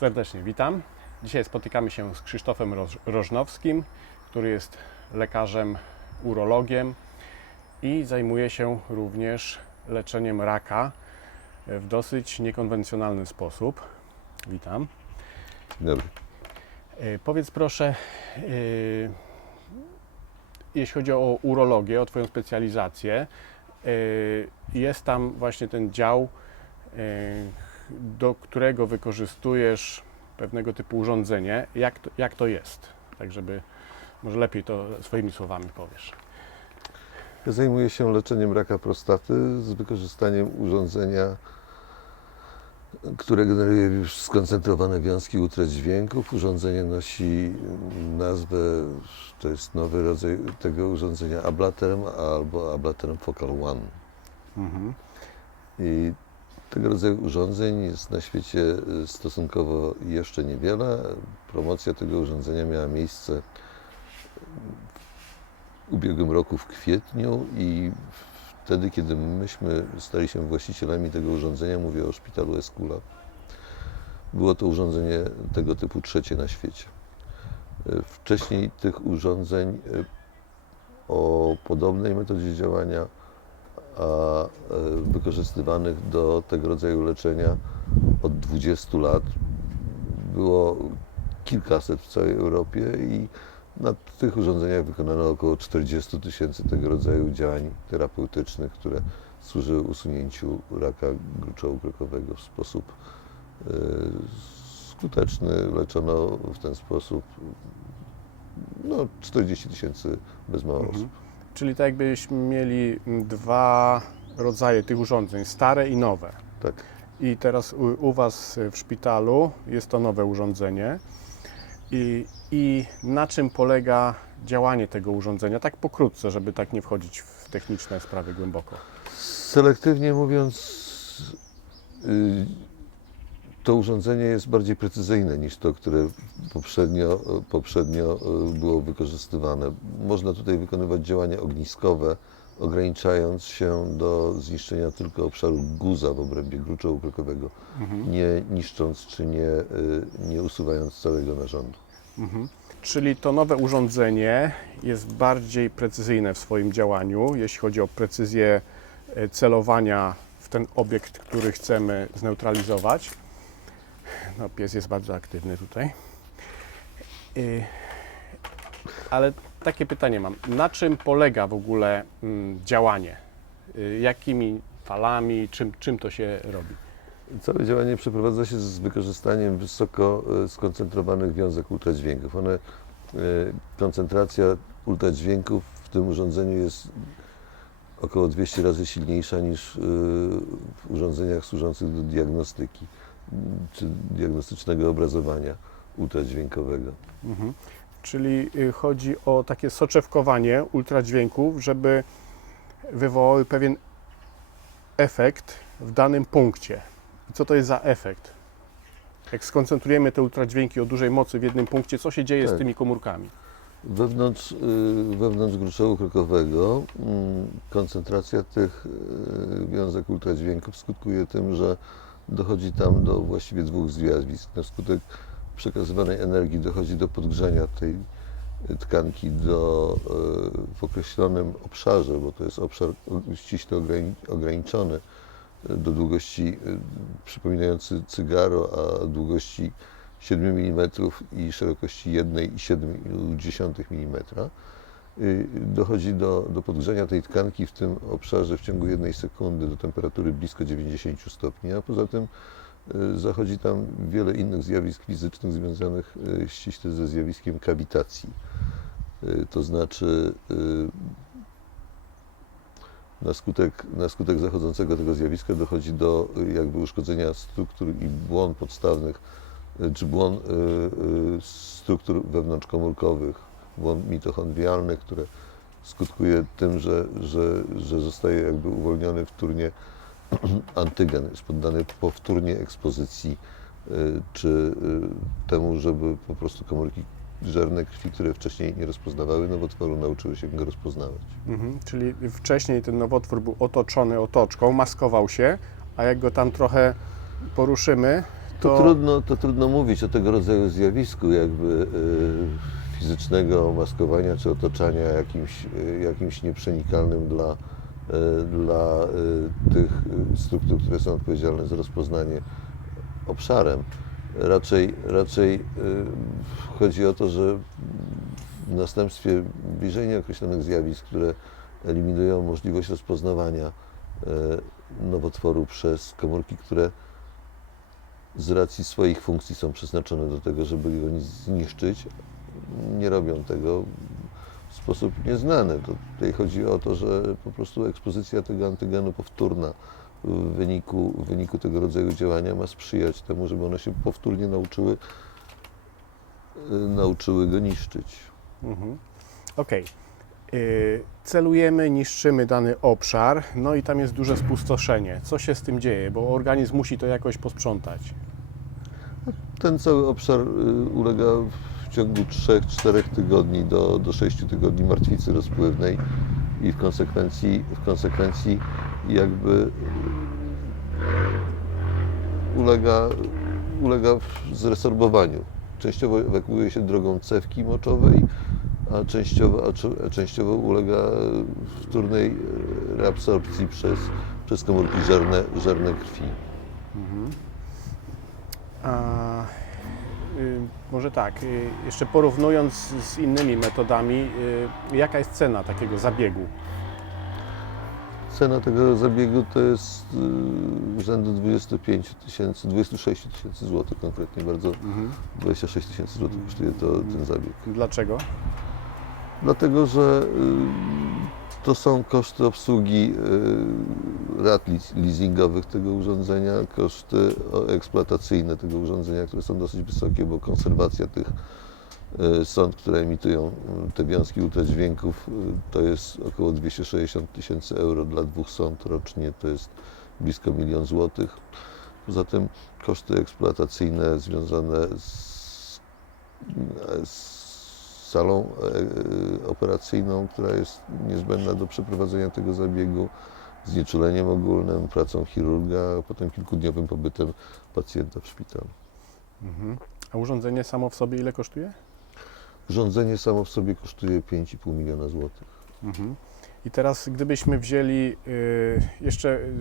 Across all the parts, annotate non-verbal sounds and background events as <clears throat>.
Serdecznie witam. Dzisiaj spotykamy się z Krzysztofem Roż- Rożnowskim, który jest lekarzem urologiem i zajmuje się również leczeniem raka w dosyć niekonwencjonalny sposób. Witam. Dzień dobry. E, Powiedz proszę, e, jeśli chodzi o urologię, o Twoją specjalizację, e, jest tam właśnie ten dział, do którego wykorzystujesz pewnego typu urządzenie. Jak to, jak to jest? Tak, żeby może lepiej to swoimi słowami powiesz. Ja zajmuję się leczeniem raka prostaty z wykorzystaniem urządzenia, które generuje już skoncentrowane wiązki ultradźwięków. Urządzenie nosi nazwę, to jest nowy rodzaj tego urządzenia, Ablaterm albo Ablaterm Focal One. Mhm. I tego rodzaju urządzeń jest na świecie y, stosunkowo jeszcze niewiele. Promocja tego urządzenia miała miejsce w ubiegłym roku w kwietniu i wtedy, kiedy myśmy stali się właścicielami tego urządzenia, mówię o szpitalu Eskula, było to urządzenie tego typu trzecie na świecie. Y, Wcześniej tych urządzeń y, o podobnej metodzie działania a e, wykorzystywanych do tego rodzaju leczenia od 20 lat było kilkaset w całej Europie i na tych urządzeniach wykonano około 40 tysięcy tego rodzaju działań terapeutycznych, które służyły usunięciu raka gruczołu krokowego w sposób e, skuteczny. Leczono w ten sposób no, 40 tysięcy bez mało Mhm. osób. Czyli tak jakbyśmy mieli dwa rodzaje tych urządzeń, stare i nowe. Tak. I teraz u, u Was w szpitalu jest to nowe urządzenie. I, I na czym polega działanie tego urządzenia? Tak pokrótce, żeby tak nie wchodzić w techniczne sprawy głęboko. Selektywnie mówiąc, y, to urządzenie jest bardziej precyzyjne niż to, które poprzednio, poprzednio y, było wykorzystywane. Można tutaj wykonywać działania ogniskowe, ograniczając się do zniszczenia tylko obszaru guza w obrębie gruczołu krokowego, nie niszcząc czy nie, y, nie usuwając całego narządu. Mhm. Czyli to nowe urządzenie jest bardziej precyzyjne w swoim działaniu, jeśli chodzi o precyzję e, celowania w ten obiekt, który chcemy zneutralizować. No, pies jest bardzo aktywny tutaj. Y, Ale takie pytanie mam. Na czym polega w ogóle mm, działanie? Y, Jakimi falami, czym, czym to się robi? Całe działanie przeprowadza się z wykorzystaniem wysoko e, skoncentrowanych wiązek ultradźwięków. One, koncentracja ultradźwięków w tym urządzeniu jest około 200 razy silniejsza niż w urządzeniach służących do diagnostyki czy diagnostycznego obrazowania ultradźwiękowego. Mhm. Czyli y, chodzi o takie soczewkowanie ultradźwięków, żeby wywołały pewien efekt w danym punkcie. I co to jest za efekt? Jak skoncentrujemy te ultradźwięki o dużej mocy w jednym punkcie, co się dzieje z Tak. tymi komórkami? Wewnątrz, y, wewnątrz gruczołu krokowego mm, koncentracja tych y, wiązek ultradźwięków skutkuje tym, że dochodzi tam do właściwie dwóch zjawisk. Na skutek przekazywanej energii dochodzi do podgrzania tej tkanki do, y, w określonym obszarze, bo to jest obszar ściśle ograni- ograniczony y, do długości y, przypominający cygaro, a długości 7 mm i szerokości 1,7 mm. Y, Dochodzi do, do podgrzania tej tkanki w tym obszarze w ciągu jednej sekundy do temperatury blisko 90 stopni, a poza tym y, zachodzi tam wiele innych zjawisk fizycznych związanych y, ściśle ze zjawiskiem kawitacji. To znaczy na skutek, na skutek zachodzącego tego zjawiska dochodzi do jakby uszkodzenia struktur i błon podstawnych czy błon struktur wewnątrzkomórkowych, błon mitochondrialny, które skutkuje tym, że, że, że zostaje jakby uwolniony wtórnie <clears throat> antygen, jest poddany powtórnie ekspozycji, y, czy y, temu, żeby po prostu komórki żerne krwi, które wcześniej nie rozpoznawały nowotworu, nauczyły się go rozpoznawać. Mhm. Czyli wcześniej ten nowotwór był otoczony otoczką, maskował się, a jak go tam trochę poruszymy, To, to trudno, to trudno mówić o tego rodzaju zjawisku jakby y, fizycznego maskowania czy otaczania jakimś, y, jakimś nieprzenikalnym dla, y, dla y, tych struktur, które są odpowiedzialne za rozpoznanie obszarem. Raczej, raczej chodzi o to, że w następstwie bliżej nieokreślonych zjawisk, które eliminują możliwość rozpoznawania nowotworu przez komórki, które z racji swoich funkcji są przeznaczone do tego, żeby go ni- zniszczyć, nie robią tego w sposób nieznany. To tutaj chodzi o to, że po prostu ekspozycja tego antygenu powtórna w wyniku, w wyniku tego rodzaju działania ma sprzyjać temu, żeby one się powtórnie nauczyły, nauczyły go niszczyć. Mhm. Okej. Y, Celujemy, niszczymy dany obszar, no i tam jest duże spustoszenie. Co się z tym dzieje? Bo organizm musi to jakoś posprzątać. Ten cały obszar y, ulega ciągu 3-4 tygodni do, do 6 tygodni martwicy rozpływnej i w konsekwencji, w konsekwencji jakby y, ulega, ulega zresorbowaniu. Częściowo ewakuuje się drogą cewki moczowej, a częściowo, a a częściowo ulega wtórnej y, reabsorpcji przez, przez komórki żerne, żerne krwi. A, y, może tak, y, jeszcze porównując z innymi metodami, y, jaka jest cena takiego zabiegu? Cena tego zabiegu to jest y, rzędu 25 tysięcy, 26 tysięcy złotych konkretnie, bardzo 26 tysięcy złotych kosztuje to, ten zabieg. Dlaczego? Dlatego, że y, to są koszty obsługi y, rat leasingowych tego urządzenia, koszty eksploatacyjne tego urządzenia, które są dosyć wysokie, bo konserwacja tych y, sond, które emitują y, te wiązki ultradźwięków, to jest około 260 tysięcy euro dla dwóch sond rocznie, to jest blisko milion złotych. Poza tym koszty eksploatacyjne związane z, z salą e, operacyjną, która jest niezbędna do przeprowadzenia tego zabiegu, znieczuleniem ogólnym, pracą chirurga, a potem kilkudniowym pobytem pacjenta w szpitalu. Mhm. A urządzenie samo w sobie ile kosztuje? Urządzenie samo w sobie kosztuje 5,5 miliona złotych. Mhm. I teraz, gdybyśmy wzięli, y, jeszcze y,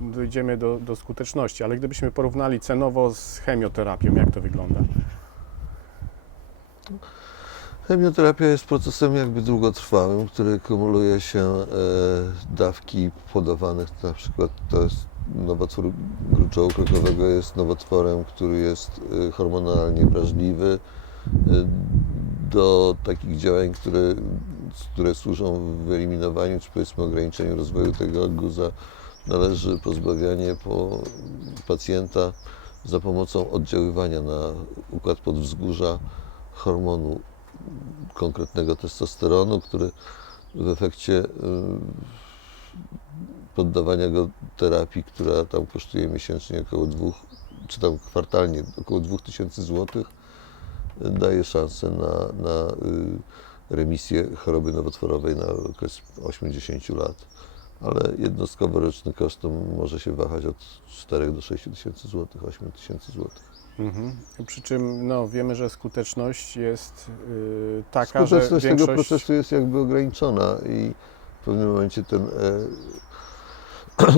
dojdziemy do, do skuteczności, ale gdybyśmy porównali cenowo z chemioterapią, jak to wygląda? Chemioterapia jest procesem jakby długotrwałym, który kumuluje się e, dawki podawanych, na przykład to jest nowotwór gruczołu krokowego jest nowotworem, który jest e, hormonalnie wrażliwy e, do takich działań, które, które służą wyeliminowaniu czy powiedzmy ograniczeniu rozwoju tego guza. Należy pozbawianie po pacjenta za pomocą oddziaływania na układ podwzgórza hormonu konkretnego testosteronu, który w efekcie y, poddawania go terapii, która tam kosztuje miesięcznie około dwóch, czy tam kwartalnie około 2000 zł, daje szansę na, na y, remisję choroby nowotworowej na okres 80 lat. Ale jednostkowo roczny koszt może się wahać od 4 do 6 tysięcy złotych, 8 tysięcy złotych. Mhm. Przy czym no, wiemy, że skuteczność jest y, taka, Skuteczność że tego większość... procesu jest jakby ograniczona i w pewnym momencie ten, e,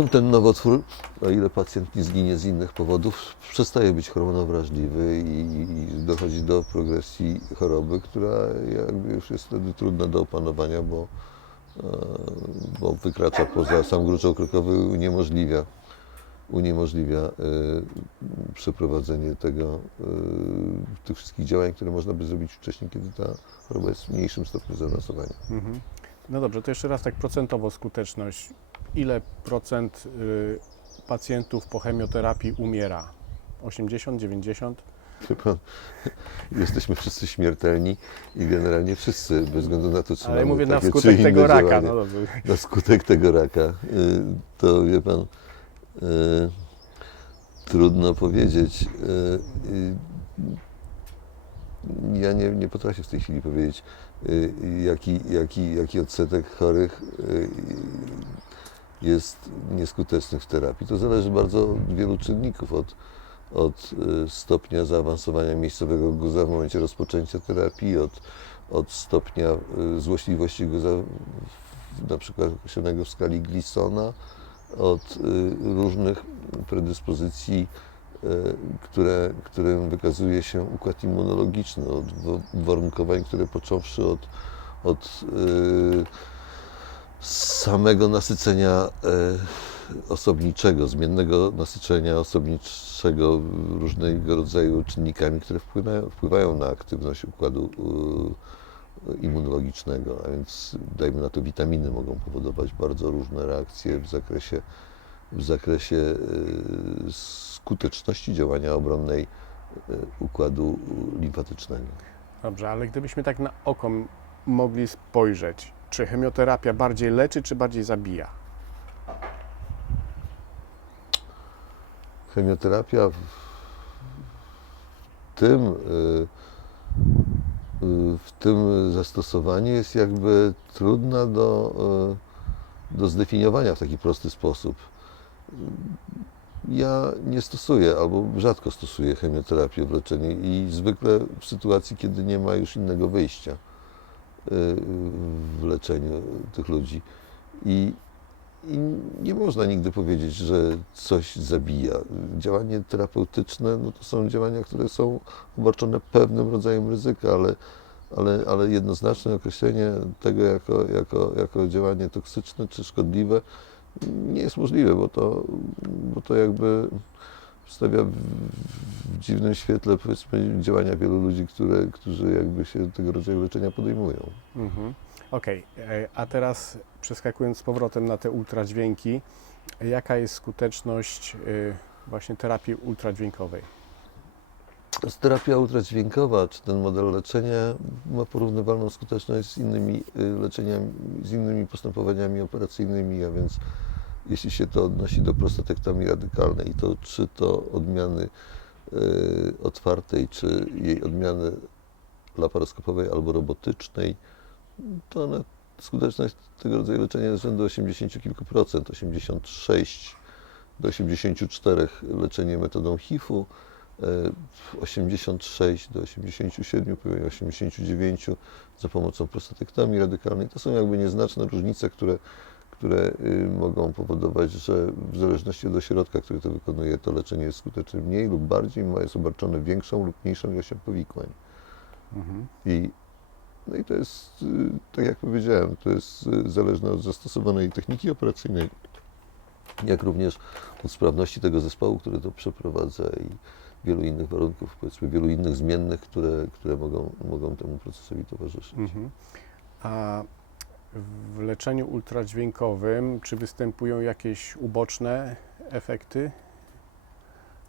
<clears throat> ten nowotwór, o ile pacjent nie zginie z innych powodów, przestaje być hormonowrażliwy i, i dochodzi do progresji choroby, która jakby już jest wtedy trudna do opanowania, bo, e, bo wykracza poza sam gruczoł krokowy, uniemożliwia uniemożliwia e, przeprowadzenie tego, e, tych wszystkich działań, które można by zrobić wcześniej, kiedy ta choroba jest w mniejszym stopniu zaawansowania. Mhm. No dobrze, to jeszcze raz tak procentowo skuteczność. Ile procent y, pacjentów po chemioterapii umiera? 80, 90? Wie pan, <laughs> jesteśmy wszyscy śmiertelni i generalnie wszyscy, bez względu na to, czy Ale mamy mówię na takie, czy skutek inne tego raka. No dobrze. na skutek tego raka, to wie pan, trudno powiedzieć. Y, y, Ja nie, nie potrafię w tej chwili powiedzieć, y, jaki, jaki, jaki odsetek chorych y, jest nieskutecznych w terapii. To zależy bardzo od wielu czynników, od, od y, stopnia zaawansowania miejscowego guza w momencie rozpoczęcia terapii, od, od stopnia y, złośliwości guza na przykład określonego w skali Glisona, od y, różnych predyspozycji, y, które, którym wykazuje się układ immunologiczny, od wa- uwarunkowań, które począwszy od, od y, samego nasycenia osobniczego, zmiennego nasycenia osobniczego różnego rodzaju czynnikami, które wpływają, wpływają na aktywność układu immunologicznego, a więc dajmy na to witaminy mogą powodować bardzo różne reakcje w zakresie, w zakresie y, skuteczności działania obronnej y, układu limfatycznego. Dobrze, ale gdybyśmy tak na oko mogli spojrzeć, czy chemioterapia bardziej leczy, czy bardziej zabija? Chemioterapia w tym, y, w tym zastosowaniu jest jakby trudna do, y, do zdefiniowania w taki prosty sposób. Ja nie stosuję albo rzadko stosuję chemioterapię w leczeniu i zwykle w sytuacji, kiedy nie ma już innego wyjścia y, w leczeniu tych ludzi. I i nie można nigdy powiedzieć, że coś zabija. Działanie terapeutyczne no to są działania, które są obarczone pewnym rodzajem ryzyka, ale, ale, ale jednoznaczne określenie tego jako, jako, jako działanie toksyczne czy szkodliwe nie jest możliwe, bo to, bo to jakby stawia w, w dziwnym świetle powiedzmy działania wielu ludzi, które, którzy jakby się tego rodzaju leczenia podejmują. Mhm. Okej, e, a teraz przeskakując z powrotem na te ultradźwięki, jaka jest skuteczność y, właśnie terapii ultradźwiękowej? Terapia ultradźwiękowa, czy ten model leczenia ma porównywalną skuteczność z innymi y, leczeniami, z innymi postępowaniami operacyjnymi, a więc jeśli się to odnosi do prostatektomii radykalnej, to czy to odmiany y, otwartej, czy jej odmiany laparoskopowej albo robotycznej, to skuteczność tego rodzaju leczenia jest rzędu 80 kilku procent, 86 do 84 leczenie metodą HIF-u, e, 86 do 87, pewnie 89 za pomocą prostatektomii radykalnej. To są jakby nieznaczne różnice, które, które y, mogą powodować, że w zależności od ośrodka, który to wykonuje, to leczenie jest skuteczne mniej lub bardziej, ma jest obarczone większą lub mniejszą ilością powikłań. Mhm. I, no i to jest, y, tak jak powiedziałem, to jest y, zależne od zastosowanej techniki operacyjnej, jak również od sprawności tego zespołu, który to przeprowadza i wielu innych warunków, powiedzmy wielu innych zmiennych, które, które mogą, mogą temu procesowi towarzyszyć. Mhm. A w leczeniu ultradźwiękowym, czy występują jakieś uboczne efekty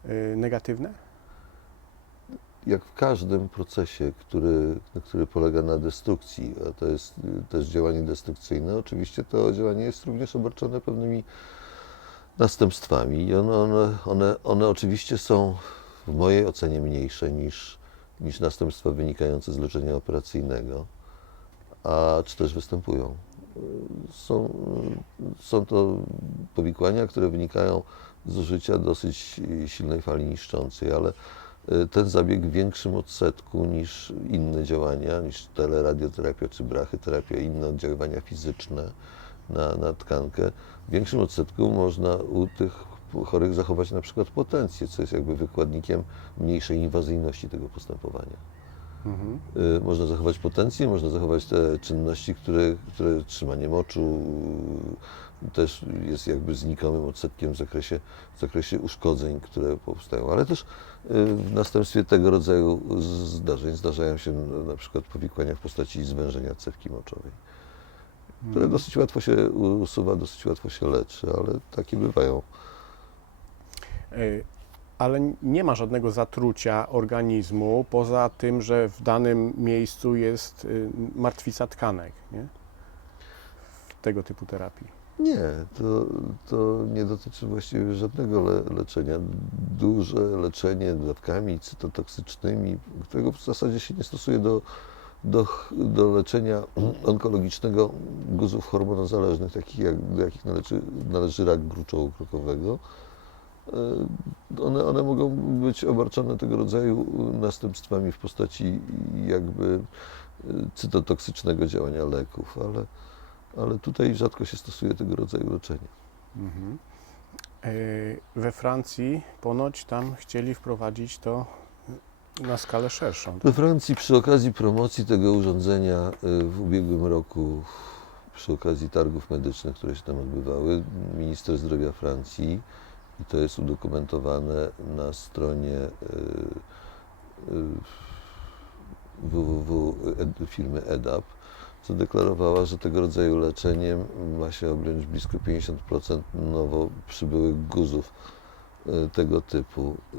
y, negatywne? Jak w każdym procesie, który, który polega na destrukcji, a to jest też działanie destrukcyjne, oczywiście to działanie jest również obarczone pewnymi następstwami i one, one, one, one oczywiście są w mojej ocenie mniejsze niż, niż następstwa wynikające z leczenia operacyjnego, a czy też występują. Są, są to powikłania, które wynikają z użycia dosyć silnej fali niszczącej, ale ten zabieg w większym odsetku niż inne działania, niż teleradioterapia czy brachyterapia, inne oddziaływania fizyczne na, na tkankę, w większym odsetku można u tych chorych zachować na przykład potencję, co jest jakby wykładnikiem mniejszej inwazyjności tego postępowania. Mhm. Można zachować potencję, można zachować te czynności, które, które trzymanie moczu y, też jest jakby znikomym odsetkiem w zakresie, w zakresie uszkodzeń, które powstają, ale też y, w następstwie tego rodzaju zdarzeń zdarzają się na przykład powikłania w postaci zwężenia cewki moczowej, które dosyć łatwo się usuwa, dosyć łatwo się leczy, ale takie bywają. Ale nie ma żadnego zatrucia organizmu, poza tym, że w danym miejscu jest y, martwica tkanek, nie? Tego typu terapii. Nie, to, to nie dotyczy właściwie żadnego le, leczenia. Duże leczenie dawkami cytotoksycznymi, którego w zasadzie się nie stosuje do, do, do leczenia onkologicznego guzów hormonozależnych, takich jak, do jakich należy, należy rak gruczołu krokowego, one, one mogą być obarczone tego rodzaju następstwami w postaci jakby e, cytotoksycznego działania leków, ale, ale tutaj rzadko się stosuje tego rodzaju leczenia. Mhm. E, We Francji ponoć tam chcieli wprowadzić to na skalę szerszą. We Francji przy okazji promocji tego urządzenia e, w ubiegłym roku, przy okazji targów medycznych, które się tam odbywały, minister zdrowia Francji, i to jest udokumentowane na stronie e, e, www ed- firmy EDAP, zadeklarowała, że tego rodzaju leczeniem ma się objąć blisko 50% nowo przybyłych guzów e, tego typu. E,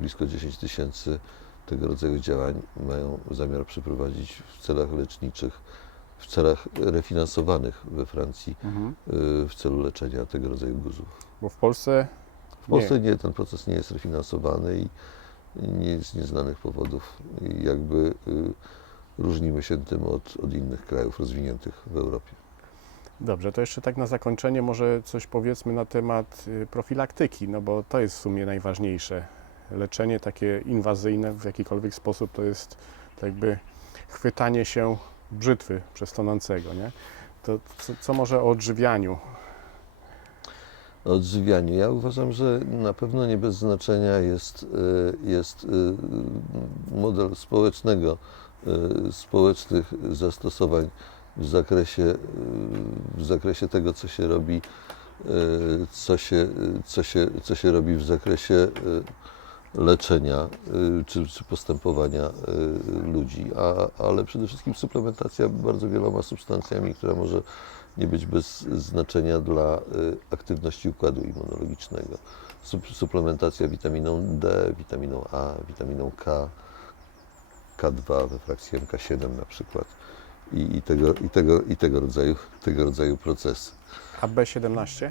Blisko 10 tysięcy tego rodzaju działań mają zamiar przeprowadzić w celach leczniczych, w celach refinansowanych we Francji Mhm. w celu leczenia tego rodzaju guzów. Bo w Polsce W Polsce nie, ten proces nie jest refinansowany i nie z nieznanych powodów i jakby y, różnimy się tym od, od innych krajów rozwiniętych w Europie. Dobrze, to jeszcze tak na zakończenie może coś powiedzmy na temat y, profilaktyki, no bo to jest w sumie najważniejsze. Leczenie takie inwazyjne w jakikolwiek sposób to jest jakby chwytanie się brzytwy przez tonącego, nie? To co, co może o odżywianiu? Odżywianie. Ja uważam, że na pewno nie bez znaczenia jest, y, jest y, model społecznego, y, społecznych zastosowań w zakresie, w zakresie tego, co się robi, co się, co się, co się robi w zakresie leczenia czy, czy postępowania ludzi, a, ale przede wszystkim suplementacja bardzo wieloma substancjami, która może nie być bez znaczenia dla y, aktywności układu immunologicznego. Sup- Suplementacja witaminą D, witaminą A, witaminą K, K2 we frakcji MK7 na przykład i, i, tego, i, tego, i tego, rodzaju, tego rodzaju procesy. A B17?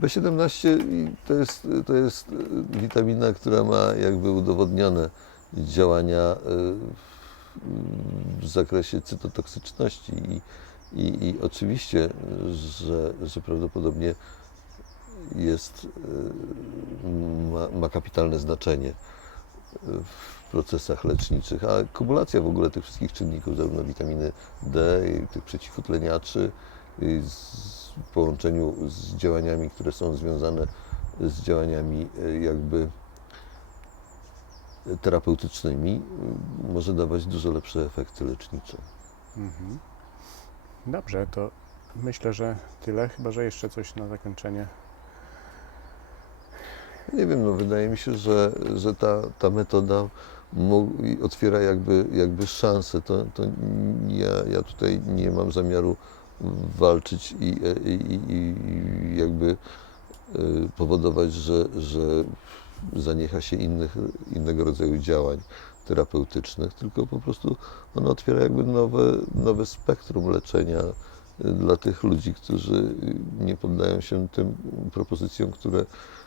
B17 i to jest, to jest y, witamina, która ma jakby udowodnione działania y, w zakresie cytotoksyczności i, i, i oczywiście, że, że prawdopodobnie jest, y, ma, ma kapitalne znaczenie w procesach leczniczych, a kumulacja w ogóle tych wszystkich czynników, zarówno witaminy D, i tych przeciwutleniaczy, w połączeniu z działaniami, które są związane z działaniami y, jakby terapeutycznymi, y, może dawać dużo lepsze efekty lecznicze. Mhm. Dobrze, to myślę, że tyle, chyba że jeszcze coś na zakończenie. Nie wiem, no wydaje mi się, że, że ta, ta metoda otwiera jakby, jakby szansę. To, to ja, ja tutaj nie mam zamiaru walczyć i, i, i, i jakby y, powodować, że, że zaniecha się innych, innego rodzaju działań terapeutycznych, tylko po prostu ona otwiera jakby nowe, nowe spektrum leczenia y, dla tych ludzi, którzy y, nie poddają się tym propozycjom, które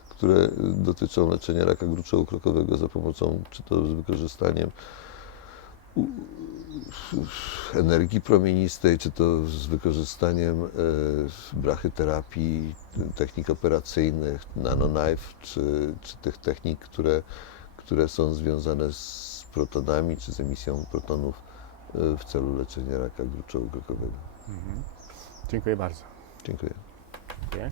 które dotyczą leczenia raka gruczołu krokowego za pomocą, czy to z wykorzystaniem energii promienistej, czy to z wykorzystaniem e, brachyterapii, technik operacyjnych, nanoknife, czy, czy tych technik, które, które są związane z protonami, czy z emisją protonów e, w celu leczenia raka gruczołu krokowego. Mhm. Dziękuję bardzo. Dziękuję. Dziękuję.